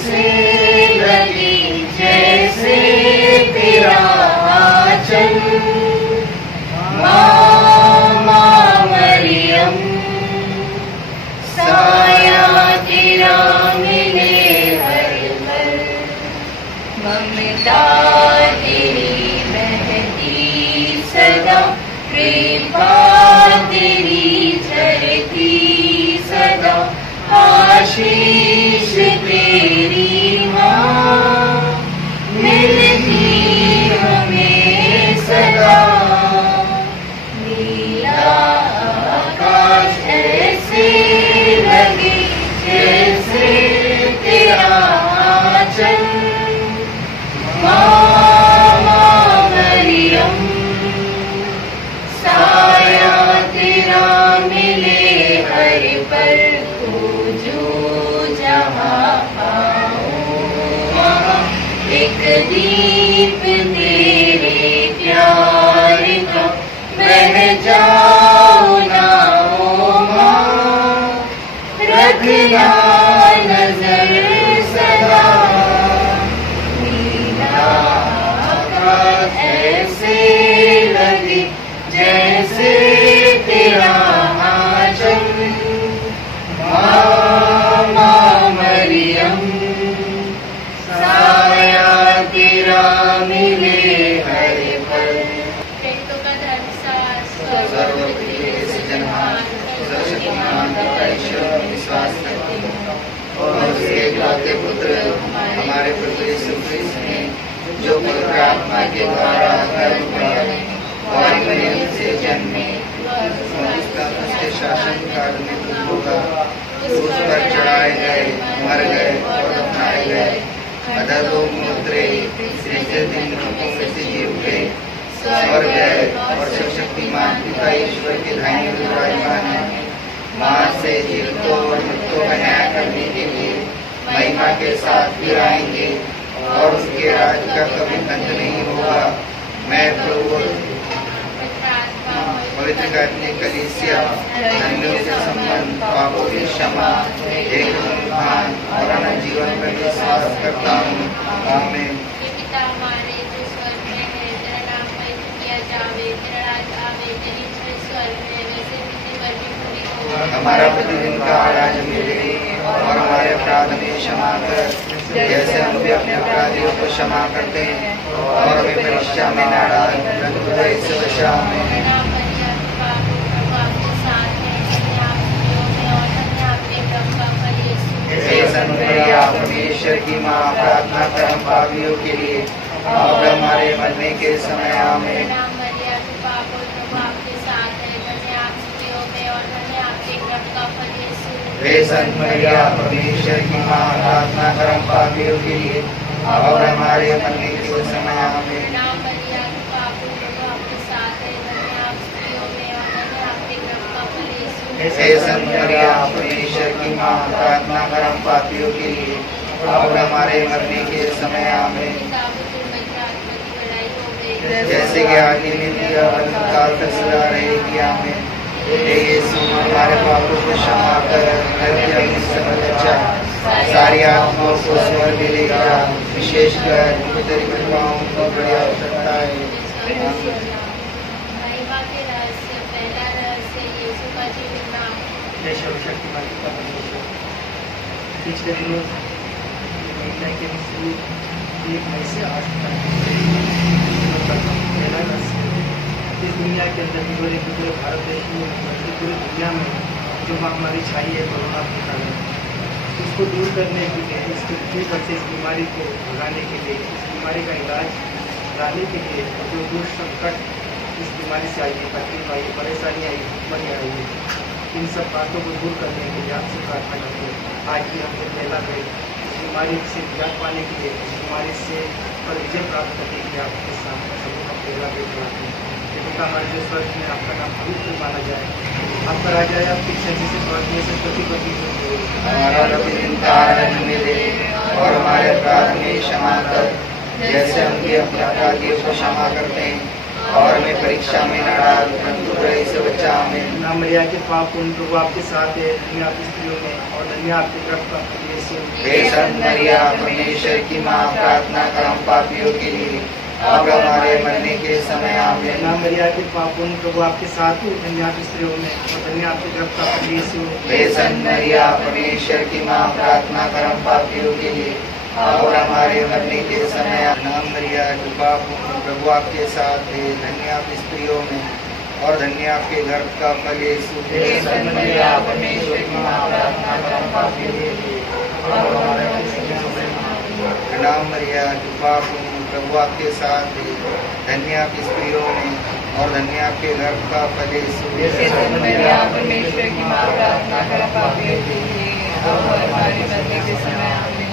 ऐसे लगी जैसे तेरा आंचल। माँ मरियम, साया तेरा मिले हर पल। ममता तेरी बहती सदा, कृपा तेरी झरती सदा। आशीष तेरी माँ मिलती हमें सदा। नीला आकाश ऐसे लगे जैसे तेरा आंचल। माँ मरियम, साया तेरा मिले हर पल। जो जहाँ पाओ वहाँ एक दीप तेरे प्यार का बह जाओ ना ओ माँ। रखना नजर सदा, नीला आकाश ऐसे लगे जैसे तेरा आंचल। माँ मरियम, साया तेरा मिले हर पल। प्रेरितों का धर्मशास्त्र, सर्वप्रिय सृजनहार, सर्वशक्तिमान पिता ईश्वर पर विश्वास करते हैं और उसके इकलौते पुत्र हमारे प्रभु यीशु क्रिस्त ने, जो पवित्र आत्मा के द्वारा गर्भ हुआ और मरियम से जन्मे, उसके शासन काल में होगा, उस पर चढ़ाए गए, मर गए और दफनाए गए, अधोलोक में उतरे, तीसरे दिन मृतकों में से जी उठे, स्वर्ग गए और सर्वशक्तिमान पिता ईश्वर के दाहिने ओर विराजमान है। वहाँ से जीवितों और मृतकों का न्याय करने के लिए महिमा के साथ फिर आएंगे और उसके राज्य का कभी अंत नहीं होगा। मैं प्रभु पवित्र करने कलीसिया, धर्मियों से संबंध, पापों की क्षमा, एक उत्थान और अनंत जीवन पर विश्वास करता हूँ। आमीन। पिता हमारे जो स्वर्ग में है, तेरा नाम पवित्र किया जावे, तेरा राज्य आवे, तेरी इच्छा स्वर्ग में वैसे पृथ्वी पर भी पूरी हो। हमारा प्रतिदिन का आज मिले और हमारे अपराध में क्षमा कर, जैसे हम भी अपने अपराधियों को क्षमा करते हैं, और हमें परीक्षा में न डाल, परंतु बुराई से बचा हमें। परमेश्वर की माँ, प्रार्थना कर हम पापियों के लिए और हमारे मरने के समय आमीन। हे संत मरिया, परमेश्वर की माँ, प्रार्थना कर हम पापियों के लिए और हमारे मरने के समय आमीन। हे संत मरिया, परमेश्वर की माँ, प्रार्थना कर हम पापियों के लिए और हमारे मरने के समय आमीन। जैसे कि आदि में दिया काल तक सदा रहेगी आमीन। हे यीशु, हमारे पापों को क्षमा कर, बचा सारी आत्माओं को स्वर्ग में ले जा, विशेषकर तेरी कृपाओं को बड़ी आवश्यकता है। सर्वशक्तिमान पिता परमेश्वर, पिछले दिनों महीना के शुरू 1 मई से आज तक पहला रहस्य इस दुनिया के अंदर पूरे भारत देश में, पूरी दुनिया में जो महामारी छाई है कोरोना के कारण, उसको दूर करने के लिए, इस पृथ्वी पर से इस बीमारी को भगाने के लिए, इस बीमारी का इलाज लाने के लिए जो दूर संकट इस बीमारी से आई है, तकलीफ आई है, परेशानी आई, दुश्मनी आई है, इन सब बातों को दूर करने के लिए आपसे प्रार्थना करते हैं। आज भी हमने पहला गए इस बीमारी से निजात पाने के लिए, इस बीमारी से पर विजय प्राप्त करने के लिए आपके सामने सभी का पहला गए चलाते हैं। पिता हमारे जो स्वर्ग में, आपका नाम पवित्र माना जाए, आपका राज आए, आपकी इच्छा से स्वर्ग में से प्रतिपत्ति हमारा प्रतिदिन का आनंद मिले और हमारे अपराध में क्षमा कर, जैसे हम भी अपने अपराधियों को क्षमा करते हैं, और मैं परीक्षा में न डाल, परंतु बुराई से बचा हमें। ना मरिया के पाप पूर्ण प्रभु आपके साथ है, धन्य आप स्त्रियों में और धन्य आपके गर्भ का फल यीशु। हे संत मरिया, परमेश्वर की माँ, प्रार्थना कर हम पापियों के लिए, अब हमारे मरने के समय आमीन। ना मरिया के पाप पूर्ण प्रभु आपके साथ है, धन्य आप स्त्रियों में और धन्य आपके गर्भ का फल यीशु। हे संत मरिया, परमेश्वर की माँ, प्रार्थना कर हम पापियों के लिए, और हमारे मरने के समय। नाम मरिया, कृपा पूर्ण प्रभु आपके साथ है, धन्य आप स्त्रियों में और धन्य आपके गर्भ का फल यीशु। हे संत मरिया, परमेश्वर की माँ, प्रार्थना कर हम पापियों के लिए, अब हमारे मरने के समय आमीन। नाम मरिया, कृपा पूर्ण प्रभु आपके साथ है, धन्य आप स्त्रियों में और धन्य आपके गर्भ का फल यीशु। हे संत मरिया, परमेश्वर की माँ, प्रार्थना कर हम पापियों के लिए, अब हमारे मरने के समय आमीन।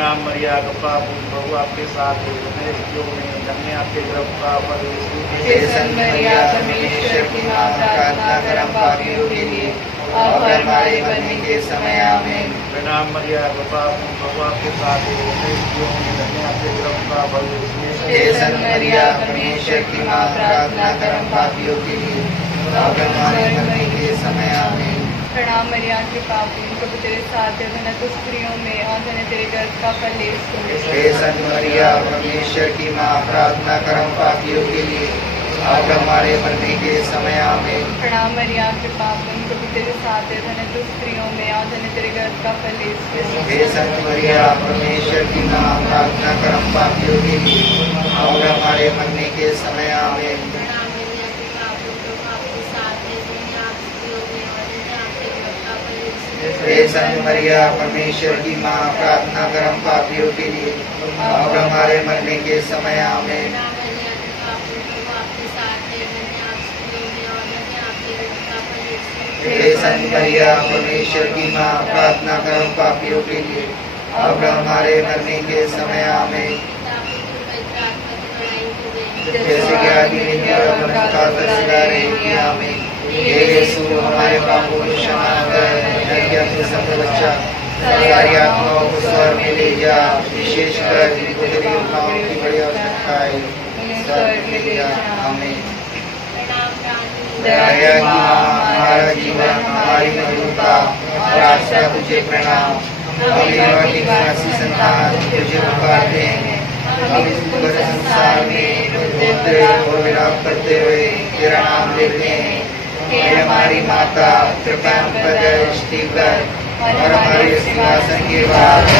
नाम मरिया कृपा पूर्ण प्रभु आपके साथ है, धन्य स्त्रियों में धन्य आपके गर्भ का फल यीशु। हे संत मरिया, परमेश्वर की माँ, प्रार्थना कर हम पापियों के लिए, अब हमारे मरने के समय आमीन। नाम मरिया कृपा पूर्ण प्रभु आपके साथ है, धन्य स्त्रियों में धन्य आपके गर्भ का फल यीशु। हे संत मरिया, परमेश्वर की माँ, प्रार्थना कर हम पापियों के लिए, अब हमारे मरने के समय आमीन। प्रणाम मरिया के पापी प्रभु तेरे साथ है, धन्य तू स्त्रियों में और धन्य तेरे गर्भ का फल यीशु। हे संत मरिया, परमेश्वर की माँ, प्रार्थना कर हम पापियों के लिए, अब हमारे मरने के समय आमीन। प्रणाम मरिया के पापी प्रभु तेरे साथ है, धन्य तू स्त्रियों में और धन्य तेरे गर्भ का फल यीशु। हे संत मरिया, परमेश्वर की माँ, प्रार्थना कर हम पापियों के लिए, अब हमारे मरने के समय आमीन। हे संत मरिया, परमेश्वर की माँ, प्रार्थना कर हम पापियों के लिए, अब हमारे मरने के समय आमीन। हे संत मरिया, परमेश्वर की माँ, प्रार्थना कर हम पापियों के लिए, अब हमारे मरने के समय आमीन। जैसे कि आदि में आमीन। हे यीशु, हमारे पापों को क्षमा कर, अपने संत बच्चा सारी आत्माओं को स्वर्ग में ले जा, विशेषकर जिनको तेरी उपमाओं की बड़ी आवश्यकता है, स्वर्ग में ले जा। आमीन। दया की माँ, हमारा जीवन, हमारी मधुरता और आशा तुझे प्रणाम। हम निवासी संतान तुझे पुकारते हैं, हम इस दुर्भर संसार में रोते और विलाप करते हुए तेरा नाम लेते हैं। हे हमारी माता, कृपा हम पर दृष्टि कर और हमारे सिंहासन के बाद में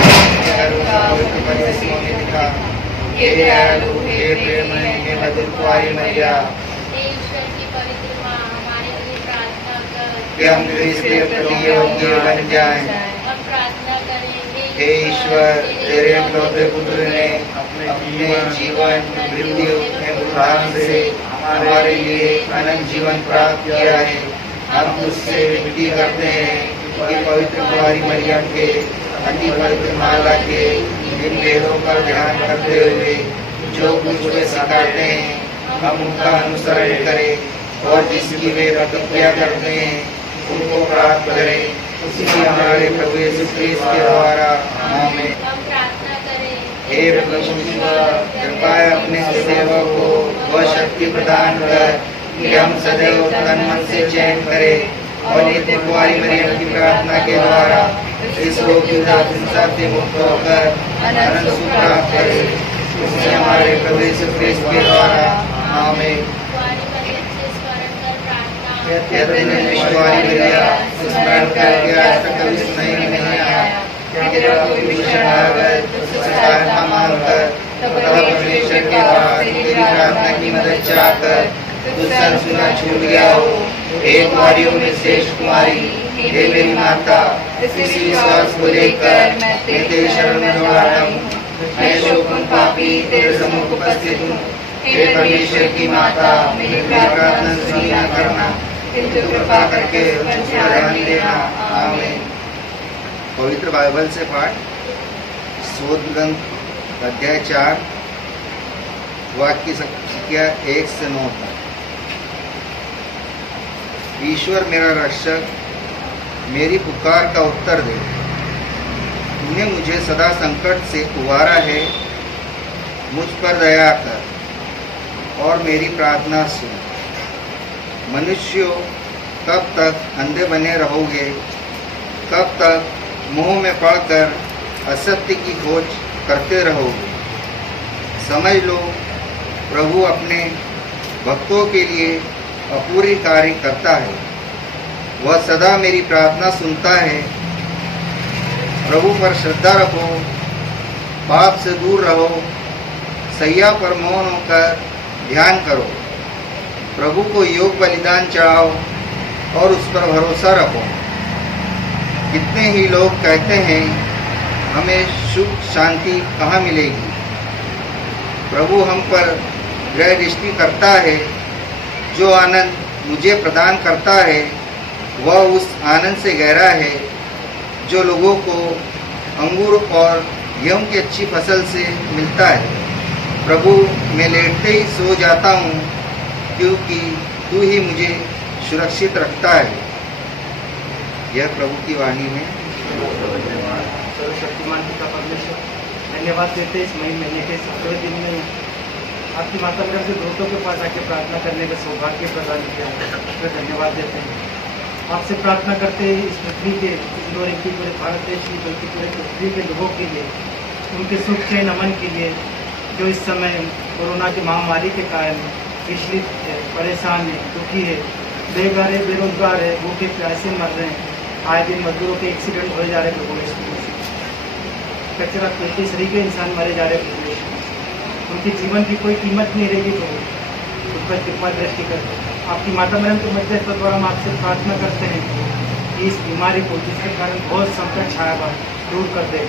दिखा। हे दयालु, हे प्रेममय, हे मधुर कुंवारी मरिया, कि हम क्रिस्त के प्रति योग्य बन जाएं। हे ईश्वर, तेरे इकलौते पुत्र ने अपने जीवन मृत्यु एवं उद्धार से हमारे लिए अनंत जीवन प्राप्त किया है। हम उससे विनती करते हैं कि पवित्र कुंवारी मरियम के अति पवित्र माला के इन वेदों पर ध्यान करते हुए जो कुछ वे सिखाते हैं, हम उनका अनुसरण करें और जिसकी वे प्रतिज्ञा करते हैं उनको प्राप्त करें। उसी हमारे प्रभु यीशु क्रिस्त के द्वारा। आमीन। हे प्रभु, कृपया अपने सेवक को वह शक्ति प्रदान कर कि हम सदैव तन मन से चयन करें और नित्य कुंवारी मरियम की प्रार्थना के द्वारा इस लोक की हिंसा से मुक्त होकर अनंत सुख प्राप्त करें। उससे हमारे प्रभु यीशु क्रिस्त के द्वारा। आमीन। स्मरण करके आज तक कभी सुनाई नहीं आया, परमेश्वर के पास तेरी प्रार्थना की मदद चाहकर तुझसे सुना छूट गया हो। हे कुंवारियों में श्रेष्ठ कुंवारी, हे मेरी माता, इसी विश्वास को लेकर मैं तेरी शरण में दौड़ाता हूँ। मैं शोकन पापी तेरे सम्मुख उपस्थित हूँ। हे परमेश्वर की माता, मेरी प्रार्थना सुनी न करना, किंतु कृपा करके मुझे ध्यान देना। आमीन। पवित्र बाइबल से पाठ शोध ग्रंथ अध्याय 4 वाक्य संख्या 1 से 9 तक। ईश्वर मेरा रक्षक, मेरी पुकार का उत्तर दे। तूने मुझे सदा संकट से उबारा है, मुझ पर दया कर और मेरी प्रार्थना सुन। मनुष्यों, कब तक अंधे बने रहोगे? कब तक मुंह में पड़कर असत्य की खोज करते रहोगे? समझ लो, प्रभु अपने भक्तों के लिए अपूरी कार्य करता है। वह सदा मेरी प्रार्थना सुनता है। प्रभु पर श्रद्धा रखो, पाप से दूर रहो, सैया पर मौन होकर ध्यान करो, प्रभु को योग बलिदान चढ़ाओ और उस पर भरोसा रखो। कितने ही लोग कहते हैं हमें सुख शांति कहाँ मिलेगी। प्रभु हम पर दृढ़ दृष्टि करता है। जो आनंद मुझे प्रदान करता है वह उस आनंद से गहरा है जो लोगों को अंगूर और गेहूं की अच्छी फसल से मिलता है। प्रभु, मैं लेटते ही सो जाता हूँ क्योंकि तू ही मुझे सुरक्षित रखता है। यह प्रभु की वाणी है। सर्वशक्तिमान पिता परमेश्वर, धन्यवाद देते इस मई महीने के 7वें दिन में आपकी माता पिता के दोस्तों के पास आके प्रार्थना करने का सौभाग्य प्रदान किया है। तो धन्यवाद देते हैं। आपसे प्रार्थना करते हैं इस पृथ्वी के पूरे भारत देश की बल्कि पूरे पृथ्वी के लोगों के लिए, उनके सुख चैन अमन के लिए, जो इस समय कोरोना की महामारी के कारण विचलित है, परेशान है, दुखी है, बेरोजगार है, भूखे प्यासे मर रहे हैं, आए दिन मजदूरों के एक्सीडेंट हो जा रहे हैं, कचरा फेंकते सही के इंसान मरे जा रहे हैं, उनके जीवन की कोई कीमत नहीं रहेगी। तो उस पर कृपा दृष्टि कर आपकी माता मरियम के मध्यस्थ द्वारा हम आपसे प्रार्थना करते हैं कि इस बीमारी को, जिसके कारण बहुत संकट छाया हुआ, दूर कर दे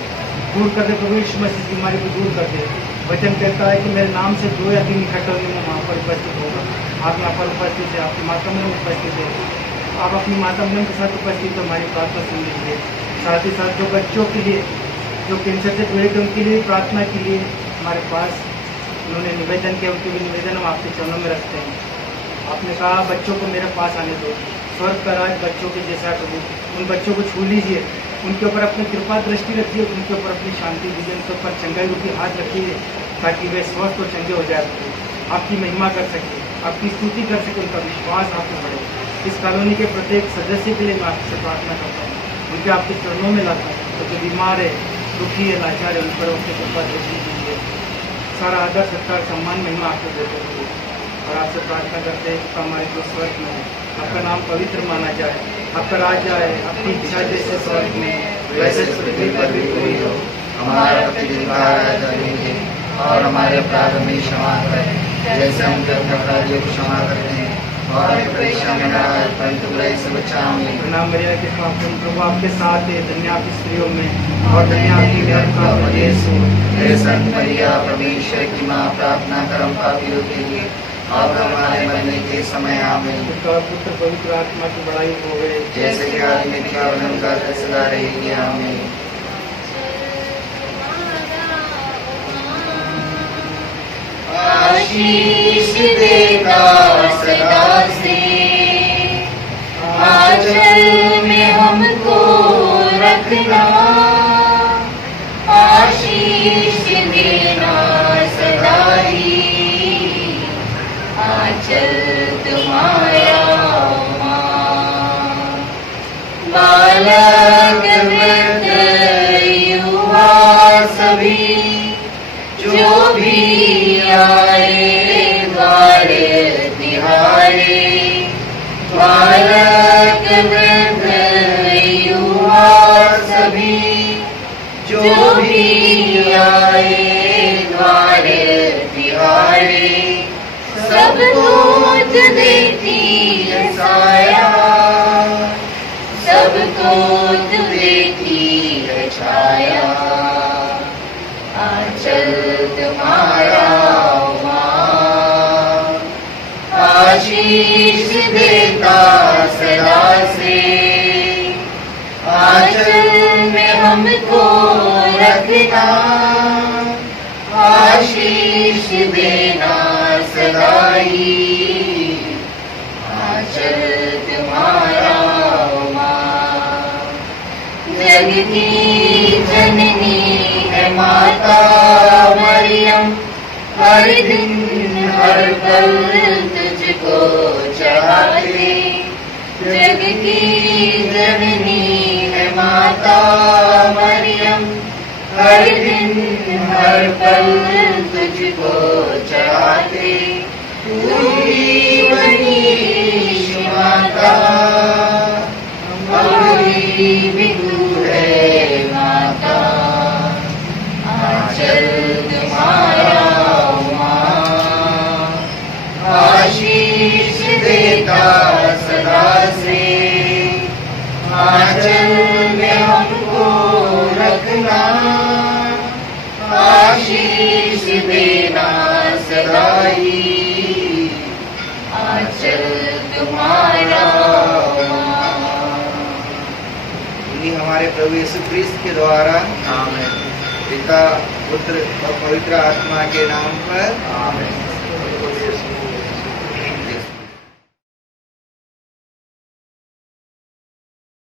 प्रभु यीशु मसीह, इस बीमारी को दूर कर दे। वचन कहता है कि मेरे नाम से 2 या 3 इकट्ठे होंगे, मैं वहाँ पर उपस्थित होगा। आप यहाँ पर उपस्थित है, आपकी माता मरियम उपस्थित है, आप अपनी माता मरियम के साथ उपस्थित हो, हमारी प्रार्थना सुन लीजिए। साथ ही साथ जो बच्चों के लिए, जो कैंसर से पीड़ित है, उनके लिए प्रार्थना के लिए हमारे पास उन्होंने निवेदन किया, उनके भी निवेदन हम आपके चरणों में रखते हैं। आपने कहा बच्चों को मेरे पास आने दो, स्वर्ग का राज बच्चों के जैसा प्रभु, उन बच्चों को छू लीजिए, उनके ऊपर अपनी कृपा दृष्टि रखिए, उनके ऊपर अपनी शांति दीजिए, उनके ऊपर चंगाई की हाथ रखिए ताकि वे स्वस्थ और चंगे हो जाए, आपकी महिमा कर सके, आपकी स्तुति कर सके, उनका विश्वास आप में बढ़े। इस कॉलोनी के प्रत्येक सदस्य के लिए मैं आपसे प्रार्थना करता हूँ, उनके आपके चरणों में लाता हूँ। तो जो बीमार है, दुखी है, लाचार है, उन पर उनकी कृपा दृष्टि कीजिए। सारा आदर सत्कार सम्मान महिमा आपको देते हुए और आपसे प्रार्थना करते हैं कि हमारे जो स्वर्ग में है, आपका नाम पवित्र माना जाए, आपका राज आए, आपकी इच्छा जैसे स्वर्ग में वैसे पृथ्वी पर भी पूरी हो। हमारा प्रतिदिन का आहार दीजिए और हमारे अपराध में क्षमा करें जैसे हम अपने अपराधियों को क्षमा करते हैं, और हमें परीक्षा में न आए परंतु बुराई से बचाओ। प्रणाम मरिया के पावन प्रभु आपके साथ है, धन्य आप स्त्रियों में और धन्य आपकी गर्भ का फल यीशु। हे संत मरिया, परमेश्वर की माँ, प्रार्थना कर हम पापियों के लिए और हमारे मरने के समय आमीन। पिता पुत्र पवित्र आत्मा की बड़ाई हो गए, जैसे कि आदि में थी और उनका सदा रहेगी आमीन। आशीष देगा सदा से, आंचल में हमको रखना, आशीष देना सदा ही, आंचल तुम्हारा माँ। बालक वृद्ध युवा सभी जो भी आए द्वार तिहारे, बालक वृद्ध युवा सभी जो भी आए द्वार तिहारे, सबको तुझ देखी साया, सबको तुझ देखी छाया, आंचल तुम्हारा माँ। आशीष देता सदा से, आंचल में हमको रखना, आशीष देना सदा ही, आंचल तुम्हारा माँ। जग की जननी है माता मरियम, हर दिन हर हर पल तुझको चाहते, जग की जननी है माता मरियम, हर दिन हर पल तुझको चाहते, तू ही वही माता, हमारी भी तू है माता, आंचल तुम्हारा माँ, आशीष देता सदा से, आंचल में हमको रखना, आशीष देना सदा ही, आंचल तुम्हारा इन्हीं हमारे प्रभु यीशु क्रिस्त के द्वारा पिता पुत्र और पवित्र आत्मा के नाम पर